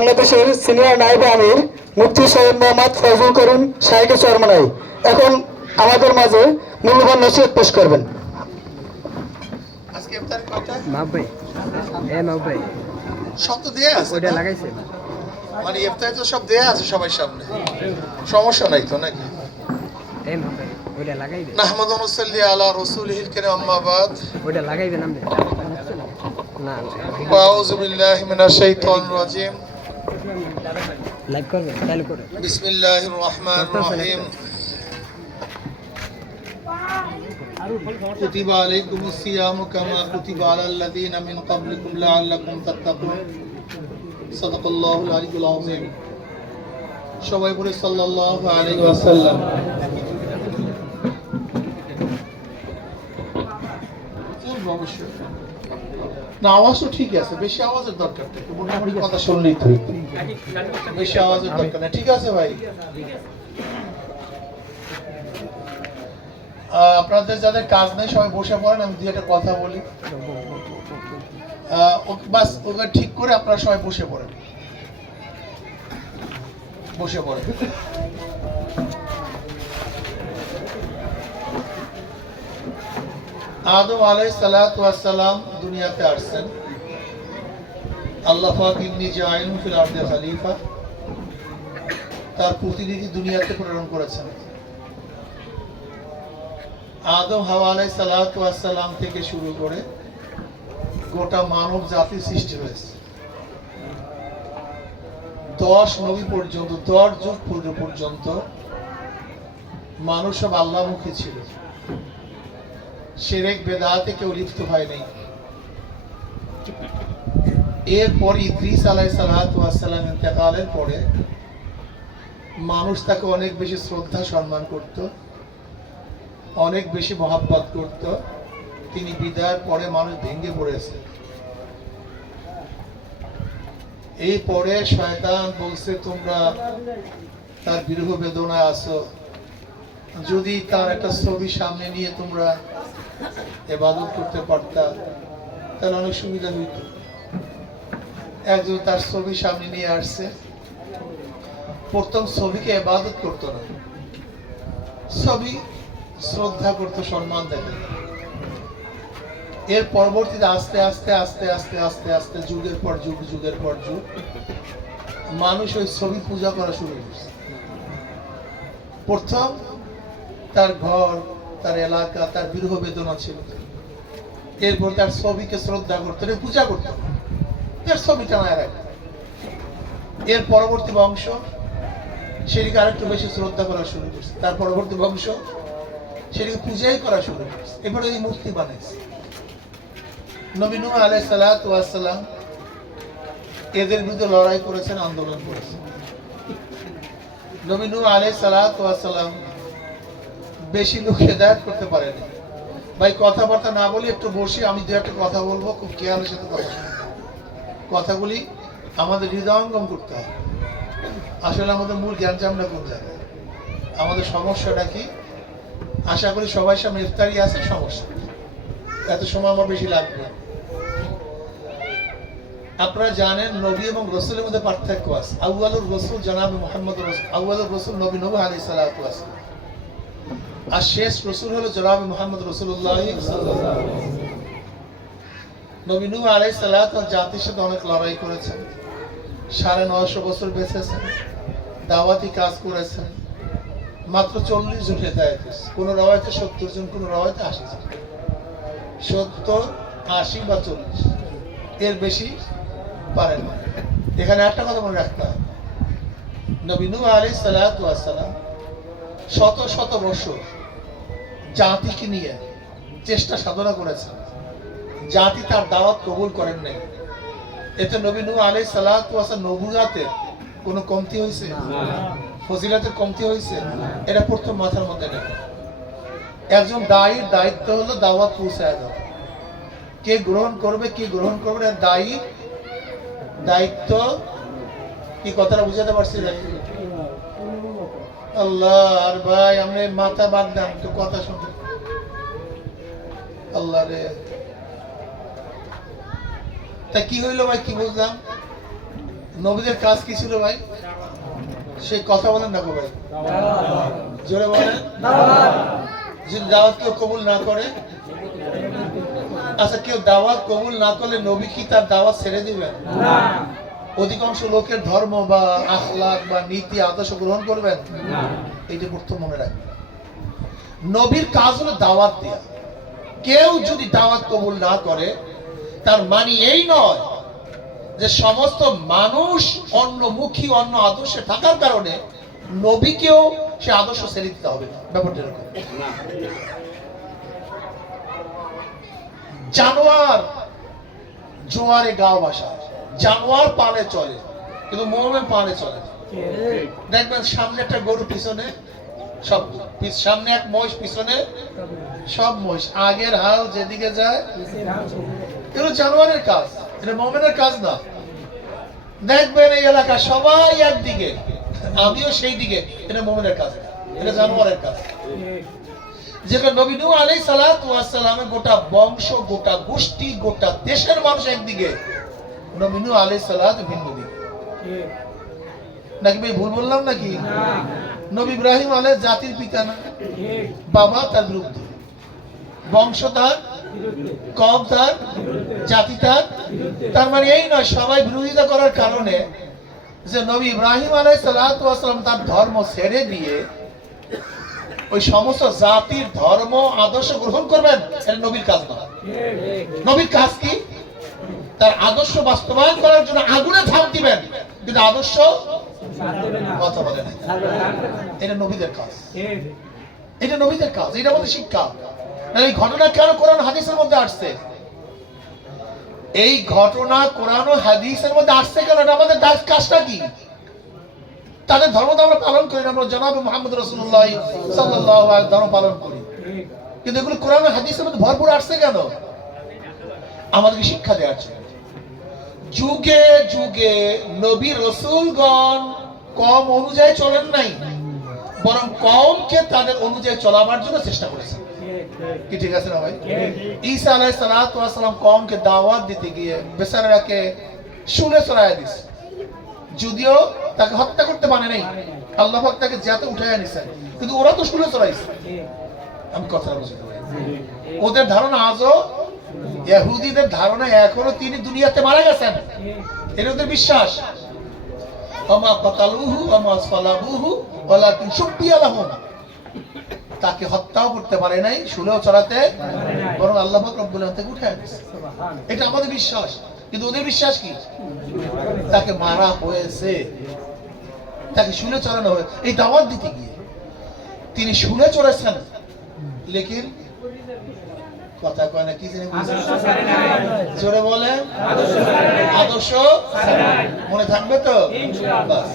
বাংলাদেশের সিনিয়র নায়েবে আমির মুফতি সৈয়দ মোহাম্মদ ফজলুল করিম শাহেকে চরমনাই এখন আমাদের মাঝে মূল্যবান নসিহত পেশ করবেন। আজকে ইফতার কয়টা? মাহবুব ভাই সব তো দেয়া আছে, ওইটা লাগাইছে মানে ইফতারে তো সব দেয়া আছে সবার সামনে, সমস্যা নাই তো নাকি? মাহবুব ভাই ওইটা লাগাইবে নাহমাদু ওয়া নুসাল্লি আলা রাসূলিহিল কারীম, আম্মা বাদ। ওইটা লাগাইবে নাম দে না ওয়া আউযু বিল্লাহি মিনাশ শাইতানির রাজীম। লাইক করবে চালু করে বিসমিল্লাহির রহমানির রহিম। কুতিবা আলাইকুমুস সিয়ামু কামা কুতিবা আলাল লাযীনা মিন ক্বাবলিকুম লাআল্লাকুম তাত্তাকুন। সাদাকাল্লাহুল আলিয়্যুল আযীম। সবাই বলে সাল্লাল্লাহু আলাইহি ওয়াসাল্লাম। অবশ্যই না, আওয়াজ তো ঠিক আছে, বেশি আওয়াজের দরকার নেই, মোটামুটি কথা শুনলেই তো বেশি আওয়াজের দরকার নেই। ঠিক আছে ভাই, আপনাদের যাদের কাজ নেই সবাই বসে পড়েন, আমি দুই একটা কথা বলি, বাস ওকে ঠিক করে আপনারা সবাই বসে পড়েন, বসে পড়েন। আদম আলাইহিস সালাতু ওয়াস সালাম দুনিয়াতে আসছেন। আল্লাহ পাক ইন্নী জাইলুন ফিল আরদি খলিফা, তার প্রতিনিধি দুনিয়াতে প্রেরণ করেছেন। আদম হাওয়া আলাইহিস সালাতু ওয়াস সালাম থেকে শুরু করে গোটা মানব জাতি সৃষ্টি হয়েছে। 10 নবী পর্যন্ত, 10 যুগ পর্যন্ত মানুষ সব আল্লাহমুখী ছিল, শিরক বেদাতে কেউ লিপ্ত হয় নাই। এরপর ইদ্রিস আলাইহিস সালাতু ওয়াস সালাম ইন্তেকালের পরে মানুষ তাকে অনেক বেশি শ্রদ্ধা সম্মান করত, অনেক বেশি মহব্বত করত। তিনি বিদায়ের পরে মানুষ ভেঙে পড়েছে। এই পরে শয়তান বলছে তোমরা তার বিরহ বেদনায় আছো, যদি তার একটা ছবি সামনে নিয়ে তোমরা ইবাদত করতে পারতা তাহলে অনেক সুবিধা হইত। একজন তার ছবি সামনে নিয়ে আসছে, প্রথম ছবিকে ইবাদত করতো না, ছবি শ্রদ্ধা করতো, সম্মান দেখে। এর পরবর্তীতে আস্তে আস্তে আস্তে আস্তে আস্তে আস্তে যুগের পর যুগ, যুগের পর যুগ মানুষ ওই ছবি পূজা করা শুরু করছে। প্রথম তার ঘর, তার এলাকা, তার বিরহ বেদনা ছিল, এরপর তার ছবিকে শ্রদ্ধা করতো, পূজা করতো, তার ছবিটা না রাখতো। এর পরবর্তী বংশ সেটিকে আরেকটু বেশি শ্রদ্ধা করা শুরু করছে, তার পরবর্তী বংশ সেটিকে পূজাই করা শুরু করছে, এরপরে এই মূর্তি বানাইছে। নবী নূহ আলাইহিস সালাতু ওয়াস সালাম এদের বিরুদ্ধে লড়াই করেছেন, আন্দোলন করেছেন। নবী নূহ আলাইহিস সালাতু ওয়াস সালাম বেশি লোক হেদায়েত করতে পারেনি। ভাই কথাবার্তা না বলি, একটু বসি, আমি দু একটা কথা বলবো, খুব খেয়ালের সাথে কথা, কথাগুলি আমাদের হৃদয়ঙ্গম করতে হবে। আসলে আমাদের মূল জ্ঞানজামটা কোন জায়গায়, আমাদের সমস্যাটা কি? আশা করি সবাই সামনে ইফতারি আছে, সমস্যা এত সময় আমার বেশি লাগবে না। আপনারা জানেন নবী এবং রসুলের মধ্যে পার্থক্য আছে। আউয়ালুর রসুল জনাব মুহাম্মদ রাসূল, আউয়ালুর রসুল নবী নূহ আলাইহিস সালাতু ওয়াস সালাম, আর শেষ রসুল হলো জনাব মুহাম্মদ রাসূলুল্লাহ সাল্লাল্লাহু আলাইহি ওয়াসাল্লাম। নবী নূহ আলাইহিস সালাতু জাতির সাথে অনেক লড়াই করেছেন, 950 বছর বেঁচেছেন, দাওয়াতি কাজ করেছেন, মাত্র 40 জন হেদায়েত হয়েছে। কোন রাওয়ায়াতে 70 জন, কোন রাওয়ায়াতে 80 জন, 70, 80 বা 40, এর বেশি পারেন না। এখানে একটা কথা মনে রাখতে হবে, নবী নূহ আলাইহিস সালাতু ওয়াস সালাম শত শত বছর জাতিকে নিয়ে চেষ্টা সাধনা করেছেন, জাতি তার দাওয়াত কবুল করেন নাই। এতে নবী নূহ আলাইহিস সালাতু ওয়াস সালাম নবুয়তের কোনো কমতি হয়েছে? ফজিলতের কমতি হয়েছে? এটা প্রথম মাথার মধ্যে নেই। একজন দায়ীর দায়িত্ব হলো দাওয়াত পৌঁছায় দেওয়া। কে গ্রহণ করবে, কি গ্রহণ করবে, দায়ী দায়িত্ব। কি কথাটা বুঝাতে পারছি নাকি? আল্লাহ, আর ভাই আমি মাথা বাদ দেন, একটু কথা শুনতে। আল্লাহ রে, তা কি হইলো ভাই, কি বুঝলাম? নবীদের কাজ কি ছিল ভাই? সে কথা বলেন না গো ভাই, জোরে বলেন। যদি দাওয়াত কেউ কবুল না করে, আচ্ছা কেউ দাওয়াত কবুল না করলে নবী কি তার দাওয়াত ছেড়ে দিবেন? অধিকাংশ লোকের ধর্ম বা আখলাক বা নীতি আদর্শ গ্রহণ করবেন? এইটা গুরুত্ব মনে রাখবেন। নবীর কাজ হলো দাওয়াত দেয়া। কেউ যদি দাওয়াত কবুল না করে, তার মানে এই নয় যে সমস্ত মানুষ অন্যমুখী অন্য আদর্শে থাকার কারণে নবীকেও সে আদর্শ ছেড়ে দিতে হবে না। ব্যাপারটা এরকম। জানোয়ার জোয়ারে গাও ভাসায়, জানোয়ার পালে চলে, কিন্তু মুমিন পালে চলে না। দেখবেন সামনে একটা গরু, পিছনে সব, সামনে এক মহিষ, পিছনে সব মহিষ, আগের হাল যেদিকে যায়। এগুলো জানোয়ারের কাজ, এটা মুমিনের কাজ না। দেখবেন এই এলাকা সবাই একদিকে, আমিও সেই দিকে, এটা মুমিনের কাজ না, এটা জানোয়ারের কাজ। যেখানে নবী নূহ আলাইহিস সালাতু ওয়াস সালামের গোটা বংশ, গোটা গোষ্ঠী, গোটা দেশের মানুষ একদিকে, নবী নূহ আলাইহিস সালাত ভিন্ন দিকে। নাকি ভাই ভুল বললাম নাকি? নবী ইব্রাহিম আলাইহিস জাতির পিতা না, বাবা তার বিরুদ্ধে, বংশ তার, কওম তার, জাতি তার। তার মানে এই নয় সবাই বিরোধিতা করার কারণে যে নবী ইব্রাহিম আলাইহিস সালাতু ওয়াস সালাম তার ধর্ম ছেড়ে দিয়ে ওই সমস্ত জাতির ধর্ম আদর্শ গ্রহণ করবেন, এটা নবীর কাজ না। নবীর কাজ কি? তার আদর্শ বাস্তবায়ন করার জন্য আগুনে ঝাঁপ দিবেন, কিন্তু আদর্শ কথা বলে না। এটা নবীদের কাজ, এটা নবীদের কাজ, এটা আমাদের শিক্ষা। এই ঘটনা কেন কোরআন হাদিসের মধ্যে আসছে? এই ঘটনা কোরআন ও হাদিসের মধ্যে আসছে কেন? এটা আমাদের কাজটা কি? তাদের ধর্ম তো আমরা পালন করি না, আমরা জনাবে মুহাম্মদ রাসূলুল্লাহ সাল্লাল্লাহু আলাইহি ওয়াসাল্লাম ধর্ম পালন করি, কিন্তু এগুলো কোরআন ও হাদিসের মধ্যে ভরপুর আসছে কেন? আমাদেরকে শিক্ষা দেওয়ার জন্য। যুগে যুগে নবী রাসূলগণ কওম অনুযায়ী চলেন নাই, বরং কওমকে তাদের অনুযায়ী চলাবার জন্য চেষ্টা করেছেন। কি ঠিক আছে না ভাই? ঈসা আলাইহিস সালাতু ওয়াস সালাম কওমকে দাওয়াত দিতে গিয়ে বেচারাকে শুলে চড়াইয়া দিয়েছে, যদিও তাকে হত্যা করতে পারে নাই, আল্লাহ পাক তাকে জাতে উঠাইয়া নিছেন, কিন্তু ওরা তো শুলে চড়াইছে। আমি কথা বুঝতে পারি, ওদের ধারণা আজও, ইহুদিদের ধারণা এখনো তিনি দুনিয়াতে মারা গেছেন, এটা ওদের বিশ্বাস। ওমা কাতালুহু ওমা সালাবুহু ওয়ালাকিন শুব্বিয়া লাহুম, তাকে হত্যাও করতে পারে নাই, শুলেও চড়াতে, বরং আল্লাহ পাক রব্বুল আলামিন তাকে উঠাইয়া নিছেন। এটা আমাদের বিশ্বাস, কিন্তু ওদের বিশ্বাস কি? তাকে মারা হয়েছে, তাকে শুলে চড়ানো হয়েছে। এই দাওয়াত দিতে গিয়ে তিনি শুলে চড়েছেন, লেকিন কথা কয় না, কি জানি জোরে বলে, আদর্শ মনে থাকবে তো? বাস,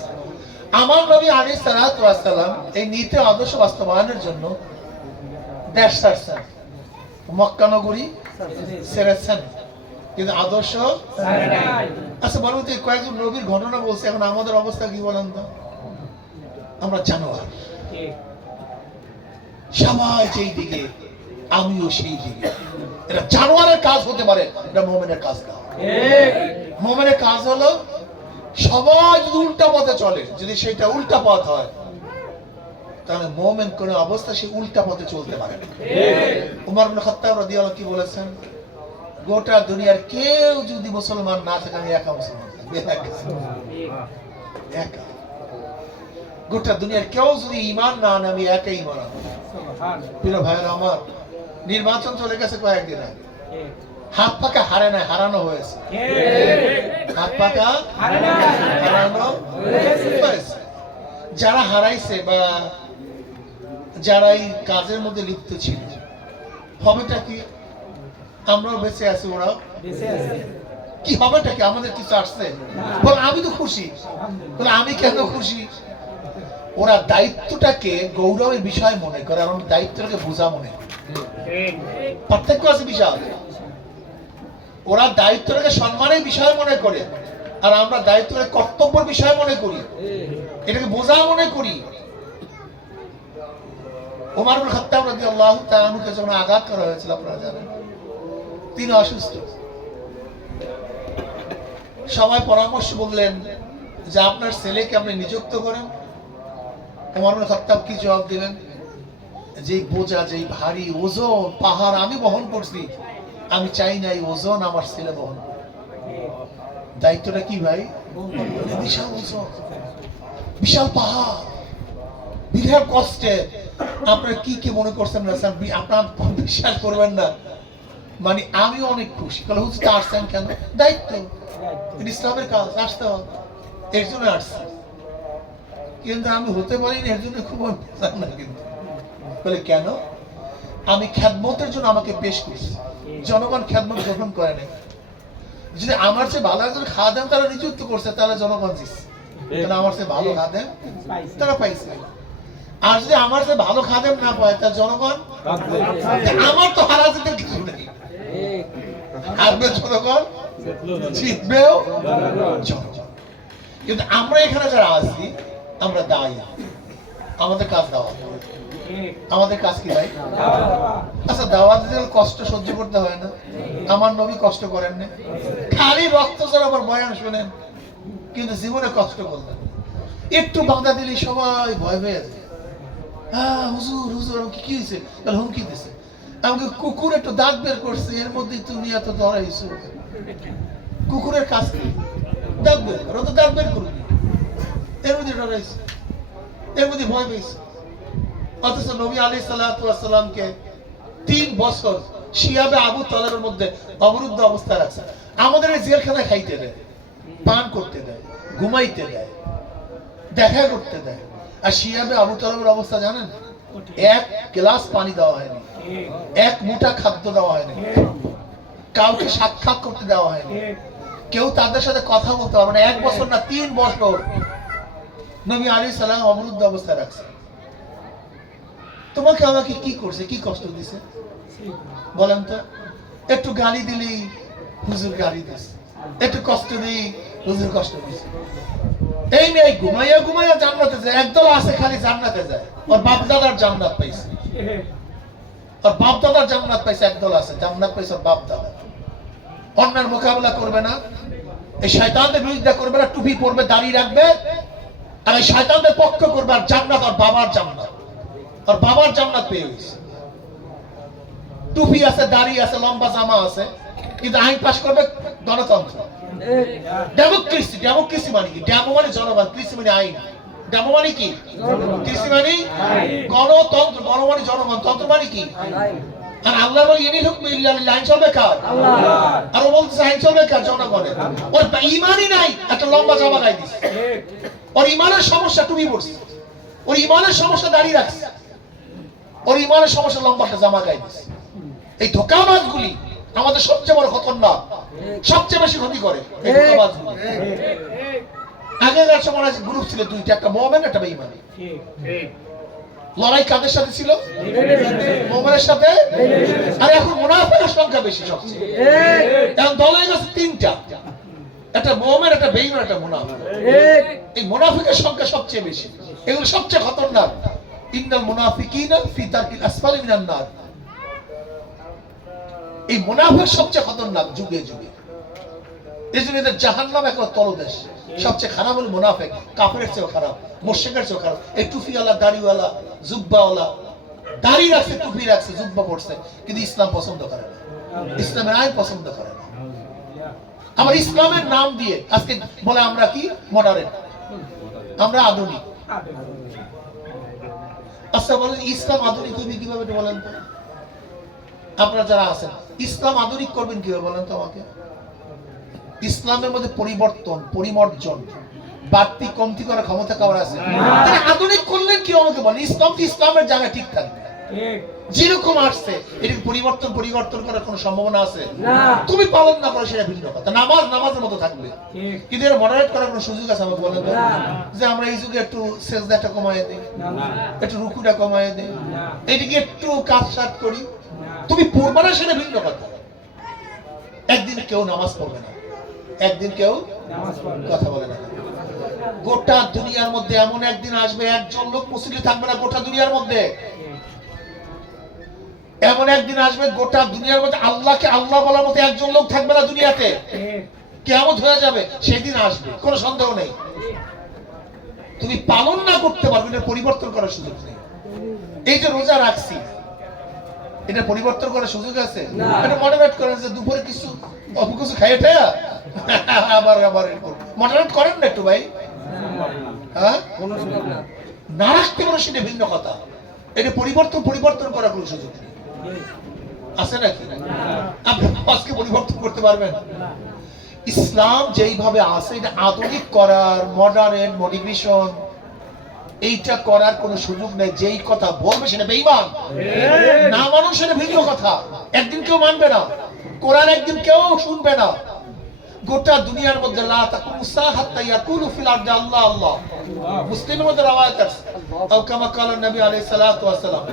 আমার নবী আলাইহিস সালাতু ওয়াস সালাম এই নীতি আদর্শ বাস্তবায়নের জন্য দেশ ছাড়ছেন, মক্কা নগরী ছেড়েছেন, কিন্তু আদর্শ। আচ্ছা বলুন তো, কয়েকজন নবীর ঘটনা বলছে, এখন আমাদের অবস্থা কি বলেন তো? আমরা জানোয়ার, সবাই যেই দিকে, আমিও সেই দিকে। এটা জানোয়ারের কাজ হতে পারে, এটা মুমিনের কাজ না। মুমিনের কাজ হলো সবাই যদি উল্টা পথে চলে, যদি সেটা উল্টা পথ হয়, তাহলে মুমিন কোন অবস্থা সে উল্টা পথে চলতে পারে না। উমর ইবনে খাত্তাব রাদিয়াল্লাহু কি বলেছেন? গোটা দুনিয়ার কেউ যদি মুসলমান না থাকে, আমি একা মুসলমান থাকবো, একা। গোটা দুনিয়ার কেউ যদি ঈমান না আনে, আমি একাই ঈমান আনবো। প্রিয় ভাইরা আমার, নির্বাচন চলে গেছে কয়েকদিন আগে, হাত পাকা হারে নাই, হারানো হয়েছে। হাত পাকা হারানো হয়েছে। যারা হারাইছে বা যারা এই কাজের মধ্যে লিপ্ত ছিল, হবেটা কি? আমরাও বেঁচে আছি, ওরাও কি হবেটা কি? আমাদের কিছু আসছে? বল আমি তো খুশি। বলে আমি কেন খুশি? ওরা দায়িত্বটাকে গৌরবের বিষয় মনে করে, আর আমরা দায়িত্বটাকে বোঝা মনে করি। পার্থক্য আছে বিশাল। ওরা দায়িত্বটাকে সম্মানের বিষয় মনে করে, আর আমরা দায়িত্বটাকে কর্তব্যের বিষয় মনে করি, এটাকে বোঝা মনে করি। ওমর ইবনে খাত্তাব রাদিয়াল্লাহু তাআলা আনহুকে যখন আঘাত করা হয়েছিল, আপনারা জানেন, তিনি অসুস্থ। সবাই পরামর্শ বললেন যে আপনার ছেলেকে আপনি নিযুক্ত করেন। ওমর ইবনে খাত্তাব কি জবাব দিলেন? যে বোঝা, যে ভারী ওজন পাহাড় আমি বহন করছি, আমি চাই না এই ওজন আমার ছেলে বহন করে। দায়িত্বটা কি ভাই? বিশাল ওজন, বিশাল পাহাড়, বিরাট কষ্টে। আপনারা কি কি মনে করছেন না স্যার? আপনার বিশ্বাস করবেন না, মানে আমি অনেক খুশি। কারণ হুজুর আসছেন কেন? দায়িত্ব, ইসলামের কাজ, আসতে হবে, এর জন্য আসছে। কিন্তু আমি হতে পারিনি এর জন্য খুব না। কিন্তু বলে কেন? আমি খেদমতের জন্য আমাকে পেশ করছি, জনগণ খেদমত গ্রহণ করে নাই। যদি আমার চেয়ে ভালো একজন খাদেম তারা নিযুক্ত করছে, তাহলে জনগণ দিচ্ছে, তাহলে আমার চেয়ে ভালো খাদেম তারা পাইছে। আর যদি আমার চেয়ে ভালো খাদেম না পায়, তাহলে জনগণ, আমার তো হারা যেতে কিছু নেই। হারবে জনগণ, জিতবেও জনগণ। কিন্তু আমরা এখানে যারা আছি, আমরা দায়ী, আমাদের কাজ দেওয়া। আমাদের কাজ কি ভাই? আচ্ছা, দাওয়াত দিতে কষ্ট সহ্য করতে হয় না? আমার নবী কষ্ট করেন না? খালি রক্ত ঝরা আবার বয়ান শুনেন, কিন্তু জীবনে কষ্ট করলেন। একটু বাধা দিলে সবাই ভয় পেয়ে যায়। হুজুর হুজুর আমাকে কি হয়েছে? তাহলে হুমকি দিছে, আমাকে কুকুর একটু দাঁত বের করছে, এর মধ্যে তুমি এত ধরাইছো। কুকুরের কাজ কি? দাঁত বের করো, তো দাঁত বের করুন, এর মধ্যে ডরাইছে, এর মধ্যে ভয় পেয়েছে। অথচ নবী আলাইহিস সালাতু ওয়াস সালামকে 3 বছর শিয়াবে আবু তালেবের মধ্যে অবরুদ্ধ অবস্থায় রাখছে। আমাদের এই জেলখানায় খাইতে দেয়, পান করতে দেয়, ঘুমাইতে দেয়, দেখা করতে দেয়। আর শিয়াবে আবু তালেবের অবস্থা জানেন? 1 গ্লাস পানি দেওয়া হয়নি, 1 মুঠা খাদ্য দেওয়া হয়নি, কাউকে সাক্ষাৎ করতে দেওয়া হয়নি, কেউ তাদের সাথে কথা বলতে পারবে না। 1 বছর না, 3 বছর নবী আলাইহিস সালাম অবরুদ্ধ অবস্থায় রাখছে। তোমাকে আমাকে কি করছে, কি কষ্ট দিছে বলেন তো? একটু গালি দিলি হুজুর গালি দিছে, একটু কষ্ট দিই হুজুর কষ্ট দিছে। এই মেয়ে ঘুমাইয়া ঘুমাইয়া জান্নাতে যায়, একদল আছে খালি জান্নাতে যায়, ওর বাপ দাদার জান্নাত পাইছে, ওর বাপ দাদার জান্নাত পাইছে। একদল আছে জান্নাত পাইছে ওর বাপ দাদা। অন্যের মোকাবেলা করবে না, এই শয়তানদের বিরুদ্ধে করবে না, টুপি পরবে, দাড়ি রাখবে, আর এই শয়তানদের পক্ষ করবে। আর জান্নাত ওর বাবার জান্নাত, আর বাবার জান্নাত পেয়ে গেছে। টুপি আছে, দাড়ি আছে, লম্বা জামা আছে, কিন্তু আইন পাশ করবে গণতন্ত্র, ডেমোক্রেসি। ডেমোক্রেসি মানে কি? ডেমো মানে জনগণ, ক্রেসি মানে আইন। ডেমো মানে কি? ক্রেসি মানে গণতন্ত্র, গণ মানে জনগণ, তন্ত্র মানে কি? আর আল্লাহ বলে ইনিল হুকমু ইল্লা লিল্লাহ, আইন চলবে কার? আল্লাহ। আর ও বলতেছে আইন চলবে কার? জনগণের। ওর ঈমানই নাই, একটা লম্বা জামা গায়ে দিছে। ওর ঈমানের সমস্যা, টুপি পরছে। ওর ঈমানের সমস্যা, দাড়ি রাখছে। ওর ঈমানের সমস্যা, লম্বা একটা জামা গায়ে দিছে। এই ধোঁকাবাজগুলি আমাদের সবচেয়ে বড় খতরনাক, সবচেয়ে বেশি ক্ষতি করে এই ধোঁকাবাজগুলি। আগেকার সময় গ্রুপ ছিল 2টা, একটা মুমিন, একটা বেঈমান। লড়াই কাদের সাথে ছিল? মুমিনের সাথে। আর এখন মুনাফিকের সংখ্যা বেশি সবচেয়ে। এখন দল হয়ে গেছে 3টা, একটা মুমিন, একটা বেঈমান, একটা মুনাফিক। এই মুনাফিকের সংখ্যা সবচেয়ে বেশি, এগুলো সবচেয়ে খতরনাক। ইন্নাল মুনাফিকিনা ফি দারকিল আসফালি মিনান নার। এই মুনাফিক সবচেয়ে খতরনাক যুগে যুগে। এজন্য এদের জাহান্নাম একটা তলদেশ। সবচেয়ে খারাপ হলো মুনাফিক, কাফেরের চেয়েও খারাপ, মুশরিকের চেয়েও খারাপ। এই টুপিওয়ালা, দাড়িওয়ালা, জুব্বাওয়ালা, দাড়ি রাখছে, টুপি রাখছে, জুব্বা পড়ছে, কিন্তু ইসলাম পছন্দ করে না, ইসলামের আইন পছন্দ করে না। আমার ইসলামের নাম দিয়ে আজকে বলে আমরা কি? মডার্ন, আমরা আধুনিক। আচ্ছা বলেন, ইসলাম আধুনিক হবে কিভাবে বলেন তো? আপনারা যারা আছেন, ইসলাম আধুনিক করবেন কিভাবে বলেন তো আমাকে? ইসলামের মধ্যে পরিবর্তন, পরিমার্জন, বাড়তি কমতি করার ক্ষমতা কারোর আছে? আধুনিক করলেন কি আমাকে বলেন? ইসলাম তো ইসলামের জায়গায় ঠিক থাকবে, যেরকম আসছে এটাকে পরিবর্তন করার কোনো সম্ভাবনা আছে? তুমি পালন না করো সেটা ভিন্ন কথা, নামাজ নামাজের মতো থাকবে, কিন্তু এটা মডারেট করার কোনো সুযোগ আছে আমাকে বলেন? যে আমরা এই যুগে একটু সেজদাটা কমায় দিই, একটু রুকুটা কমায় দিই, এদিকে একটু কাজ করি, তুমি পড়বে না সেটা ভিন্ন কথা। একদিন কেউ নামাজ পড়বে না, একদিন কেউ কথা বলে না। গোটা দুনিয়ার মধ্যে এমন একদিন আসবে, একজন লোক মুসলিম থাকবে না গোটা দুনিয়ার মধ্যে। এমন একদিন আসবে গোটা দুনিয়ার মধ্যে আল্লাহকে আল্লাহ বলার মতো একজন লোক থাকবে না দুনিয়াতে। কিয়ামত হয়ে যাবে, সেদিন আসবে, কোনো সন্দেহ নেই। তুমি পালন না করতে পারবে, এটা পরিবর্তন করার সুযোগ নেই। এই যে রোজা রাখছি, এটা পরিবর্তন করার সুযোগ আছে? এটা মডারেট করেন যে দুপুরে কিছু অল্প কিছু খাইয়ে ঠাইয়া আবার মডারেট করেন না একটু ভাই। হ্যাঁ, না রাখতে পারো সেটা ভিন্ন কথা, এটা পরিবর্তন করার কোনো সুযোগ নেই, আছে নাকি? আপনি আজকে পরিবর্তন করতে পারবেন? ইসলাম যেইভাবে আছে এটা আধুনিক করার, মডার্ন মডিফিকেশন, এইটা করার কোনো সুযোগ নেই। যেই কথা বলবে সেটা বেঈমান, না মানুষ সেটা ভিন্ন কথা। একদিন কেউ মানবে না কোরআন, একদিন কেউ শুনবে না। গোটা দুনিয়ার মধ্যে লা তাকুমু সাহাত্তা ইয়াকুলু ফিল আরদি আল্লাহ আল্লাহ, মুসলিমের মধ্যে রওয়ায়াত আছে, আও কামা কালা নবী আলাইহিস সালাতু ওয়াস সালাম।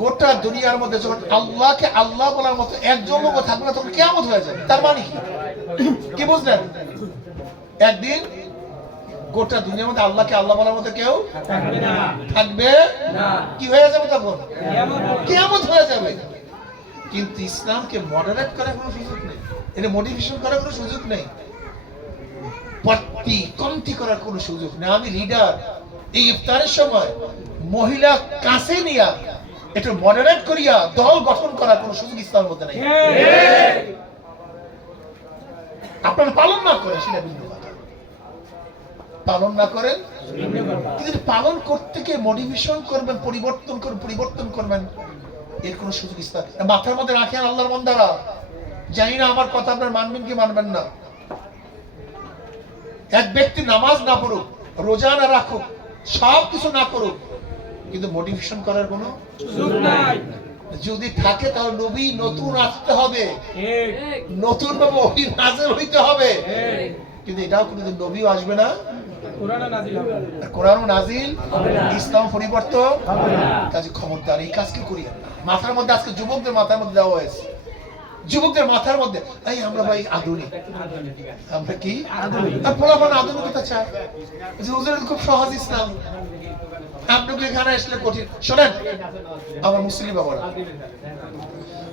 গোটা দুনিয়ার মধ্যে যখন আল্লাহকে আল্লাহ বলার মতো একজন লোক থাকবে না, তখন কিয়ামত হয়ে যাবে। তার মানে কি, কি বুঝলেন? একদিন গোটা দুনিয়ার মধ্যে আল্লাহকে আল্লাহ বলার মতো কেউ থাকবে না। কি হয়ে যাবে তখন? কিয়ামত হয়ে যাবে। কিন্তু ইসলামকে মডারেট করার কোনো সুযোগ নেই, এটা মডিফিকেশন করার কোনো সুযোগ নেই, কমতি করার কোনো সুযোগ নেই। আমি লিডার, এই ইফতারের সময় মহিলা কাছে নিয়ে এটা মডারেট করিয়া দল গঠন করার কোনো সুযোগ ইসলামের মধ্যে নেই। আপনারা পালন না করেন সেটা ভিন্ন কথা, পালন না করেন, কিন্তু পালন করতে গিয়ে মডিফিকেশন করবেন, পরিবর্তন করবেন, এর কোনো সুযোগ ইসলাম মাথার মধ্যে রাখেন। আল্লাহর বান্দারা, জানি না আমার কথা আপনারা মানবেন কি মানবেন না। এক ব্যক্তি নামাজ না পড়ুক, রোজা না রাখুক, সব কিছু না করুক, কিন্তু মডিফিকেশন করার কোনো সুযোগ নাই। যদি থাকে তাহলে নবী নতুন আসতে হবে, নতুন ভাবে ওহী নাযিল হইতে হবে। কিন্তু এটাও কোনোদিন নবীও আসবে না, কোরআনও নাজিল, ইসলাম পরিবর্তন হবে না। কাজে খবরদার এই কাজকে করি না। মাথার মধ্যে আজকে যুবকদের মাথার মধ্যে দেওয়া হয়েছে, যুবকদের মাথার মধ্যে এই আমরা ভাই আধুনিক, আমরা কি আর পোলাপান আধুনিকতা চায়, খুব সহজ ইসলাম, আপনাকে এখানে আসলে কঠিন। শোনেন আমার মুসলিম বাবারা,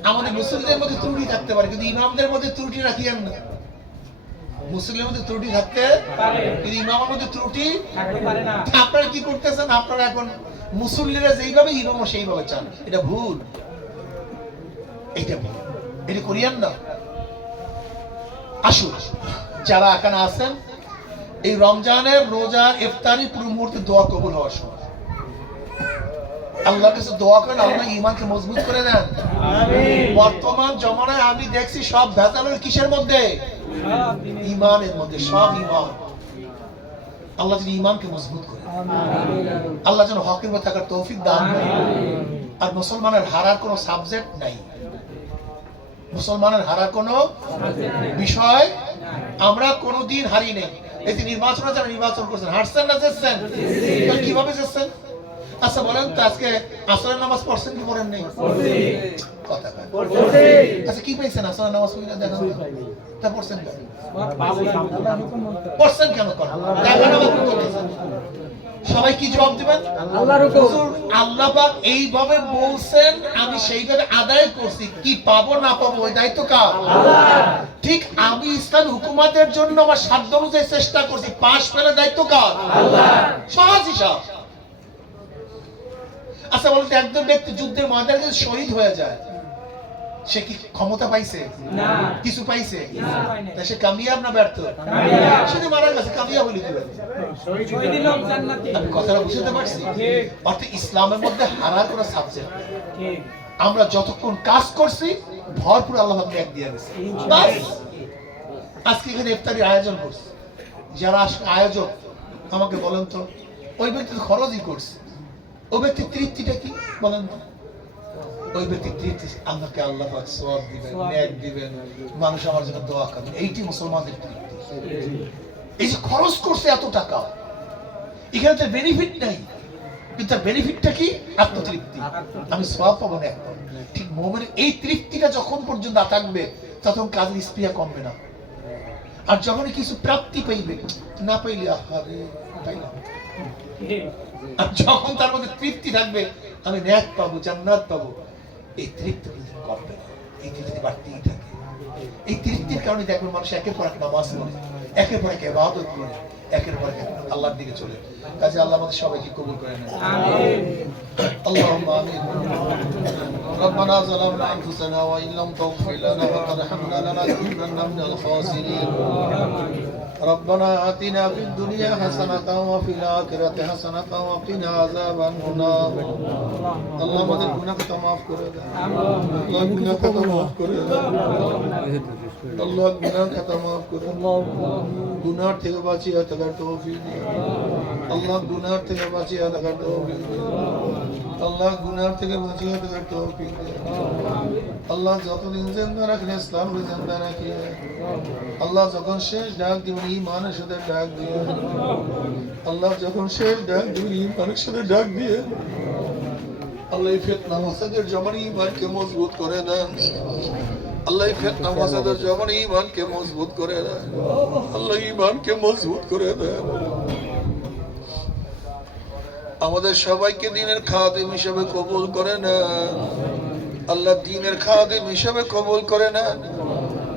আমাদের মুসলিমদের মধ্যে ত্রুটি থাকতে পারে, কিন্তু ইমামদের মধ্যে ত্রুটি রাখিয়েন না। মুসলিমের মধ্যে ত্রুটি থাকতে পারে, কিন্তু ইমামের মধ্যে ত্রুটি থাকতে পারে না। আপনারা কি করতেছেন? আপনারা এখন মুসল্লিরা যেইভাবে ইমামও সেইভাবে চান, এটা ভুল, এটা ভুল, এটা করিয়েন না। আসুন যারা এখানে আছেন, এই রমজানের রোজা ইফতারি পুরো মুহূর্তে দোয়া কবুল হওয়ার সময় আল্লাহর কাছে দোয়া করেন, আল্লাহ ঈমানকে মজবুত করে দেন। বর্তমান জমানায় আমি দেখছি সব ভেজালের কিসের মধ্যে? ঈমানের মধ্যে, সব ঈমান। আল্লাহ যেন ঈমানকে মজবুত করে, আল্লাহ যেন হকের মধ্যে থাকার তৌফিক দান করেন। আর মুসলমানের হারার কোনো সাবজেক্ট নাই, মুসলমানের হারার কোনো বিষয় আমরা কোনোদিন হারি নেই। এই যে নির্বাচনে যারা নির্বাচন করছেন, হারছেন না জিতছেন? কিভাবে জিতছেন? আচ্ছা বলেন তো, আজকে আসরের নামাজ পড়ছেন কি পড়েন নেই? কথা বলেন। আচ্ছা কি পেয়েছেন? আসরের নামাজ পড়লে দেখেন তা পড়ছেন কেন? পড়ছেন কেন? সবাই কি জবাব দিবেন? আল্লাহর হুকুম। আল্লাহ পাক এইভাবে বলছেন, আমি সেইভাবে আদায় করছি, কি পাবো না পাবো ওই দায়িত্ব কার? আল্লাহর। ঠিক আমি ইসলামী হুকুমাতের জন্য আমার সাধ্য অনুযায়ী চেষ্টা করছি, পাশ পেলে দায়িত্ব কার? আল্লাহর। সহজ হিসাব। আচ্ছা বলতে, একজন ব্যক্তি যুদ্ধের ময়দানে যদি শহীদ হয়ে যায়, সে কি ক্ষমতা পাইছে? না। কিছু পাইছে? না। সে কামিয়াব না ব্যর্থ? কামিয়াব। সে মারা গেছে, কামিয়াব হইলে কি হবে? শহীদ লোক জান্নাতি। আমি কথাটা বুঝতে পারছি? ঠিক। অর্থাৎ ইসলামের মধ্যে হারার কোনো সাবজেক্ট নেই। ঠিক। আমরা যতক্ষণ কাজ করছি ভরপুর আল্লাহ পাক নেক দিয়ে গেছে। বাস আজকে এখানে ইফতারির আয়োজন করছি, যারা আয়োজক আমাকে বলেন তো, ওই ব্যক্তি তো খরচই করছে, ওই ব্যক্তির তৃপ্তিটা কি বলেন তো? ওই ব্যক্তির তৃপ্তি আমাকে আল্লাহ পাক সওয়াব দিবেন, নেক দিবেন, মানুষ আমার জন্য দোয়া করবে, এইটি মুসলমানদের তৃপ্তি। এই যে খরচ করছে এত টাকা, এখানে তো বেনিফিট নাই, কিন্তু তার বেনিফিটটা কি? আত্মতৃপ্তি, আমি সওয়াব পাবো না। ঠিক মুমিনের এই তৃপ্তিটা যখন পর্যন্ত থাকবে, তখন কাজের স্পৃহা কমবে না। আর যখন কিছু প্রাপ্তি পাইবে, না পাইলে আহারে পাইলাম, আর যখন তার মধ্যে তৃপ্তি থাকবে, আমি নেক পাবো, জান্নাত পাবো, এই তৃপ্তি কমবে না, এই তৃপ্তি বাড়তেই থাকে। এই তৃপ্তির কারণে দেখবেন মানুষ একের পর এক নামাজ পড়ে, একের পর এক ইবাদত করে, একের পর এক আল্লাহর দিকে চলে। কাজে আল্লাহ আমাদের সবাইকে কবুল করে নেন। আল্লাহুম্মা আমিন। ربنا ظلمنا أنفسنا وإن لم تغفر لنا وترحمنا لنكونن من الخاسرين. ربنا آتنا في الدنيا حسنة وفي الآخرة حسنة وقنا عذاب النار. আল্লাহ আমাদের গুনাহকে মাফ করে দেন। আল্লাহ গুনাহকে মাফ করে দেন। আল্লাহ গুনাহকে মাফ করে দেন। গুনাহ থেকে বাঁচিয়ে থাকার তৌফিক দিন। আল্লাহ গুনাহ থেকে বাঁচিয়ে থাকার তৌফিক দিন। আল্লাহ গুনাহ থেকে বাঁচিয়ে থাকার তৌফিক দিন। আল্লাহ যতদিন জিন্দা রাখেন ইসলামকে জিন্দা রাখিয়ে, আল্লাহ যখন শেষ ডাক দিবেন ঈমানের সাথে ডাক দিয়ে, আল্লাহ যখন শেষ ডাক দিবেন ঈমানের সাথে ডাক দিয়ে, আল্লাহ এই ফিতনা মাসাদের জমানে ঈমানকে মজবুত করে দেন। আল্লাহ এই ফিতনা মাসাদের জমানে ঈমানকে মজবুত করে দেন। আল্লাহ ঈমানকে মজবুত করে দেন। আমাদের সবাইকে দ্বীনের খাদিম হিসেবে কবুল করে নেন। আল্লাহ দ্বীনের খাদিম হিসেবে কবুল করে নেন।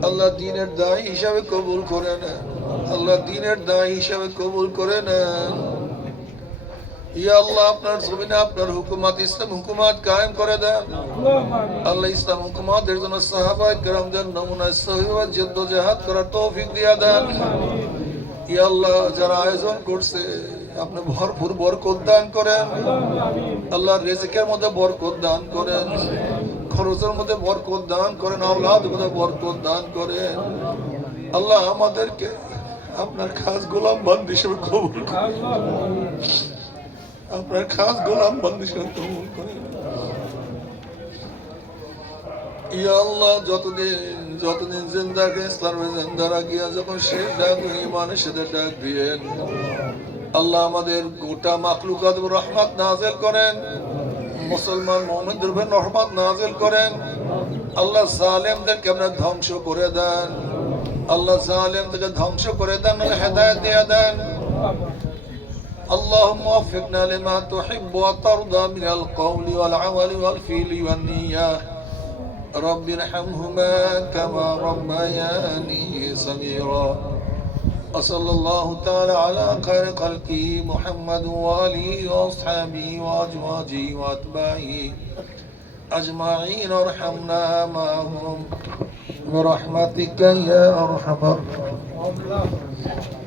আল্লাহ দ্বীনের দায়ী হিসেবে কবুল করে নেন। আল্লাহ দ্বীনের দায়ী হিসেবে কবুল করে নেন। ইয়া আল্লাহ আপনার জমিনে আপনার হুকুমত ইসলাম হুকুমত কায়েম করে দেন। আল্লাহ ইসলাম হুকুমতের জন্য সাহাবায়ে কেরামদের নমুনা সহিহ জিদ্দোজাহাদ করার তৌফিক দিয়া দেন। ইয়া আল্লাহ যারা আয়োজন করছে আপনি ভরপুর বরকত দান করেন। আল্লাহ রিজিকের মধ্যে বরকত দান করেন, খরচের মধ্যে বরকত দান করেন, আওলাদের মধ্যে বরকত দান করেন। আল্লাহ আমাদেরকে আপনার খাস গোলাম বান্দী হিসেবে কবুল করেন। আপনার খাস গোলাম বান্দী হিসেবে কবুল করেন। ইয়া আল্লাহ যতদিন জিন্দা কে ইসলামে জিন্দা রাখিয়া যখন শেষ ডাক ঈমানের সাথে ডাক দিয়েন, আল্লাহ আমাদের গোটা মাখলুকাত রহমত নাযিল করেন। মুসলমান মুমিনদের উপর রহমত নাযিল করেন। আল্লাহ জালেমদেরকে আপনি ধ্বংস করে দেন। আল্লাহ জালেমদেরকে ধ্বংস করে দেন, হেদায়েত দিয়ে দেন। اللهم وفقنا لما تحب وترضى من القول والعمل والفعل والنية. رب ارحمهما كما ربياني صغيرا. وصلى الله تعالى على خير خلقه محمد وآله وأصحابه وأزواجه وأتباعه أجمعين. وارحمنا معهم برحمتك يا أرحم الراحمين.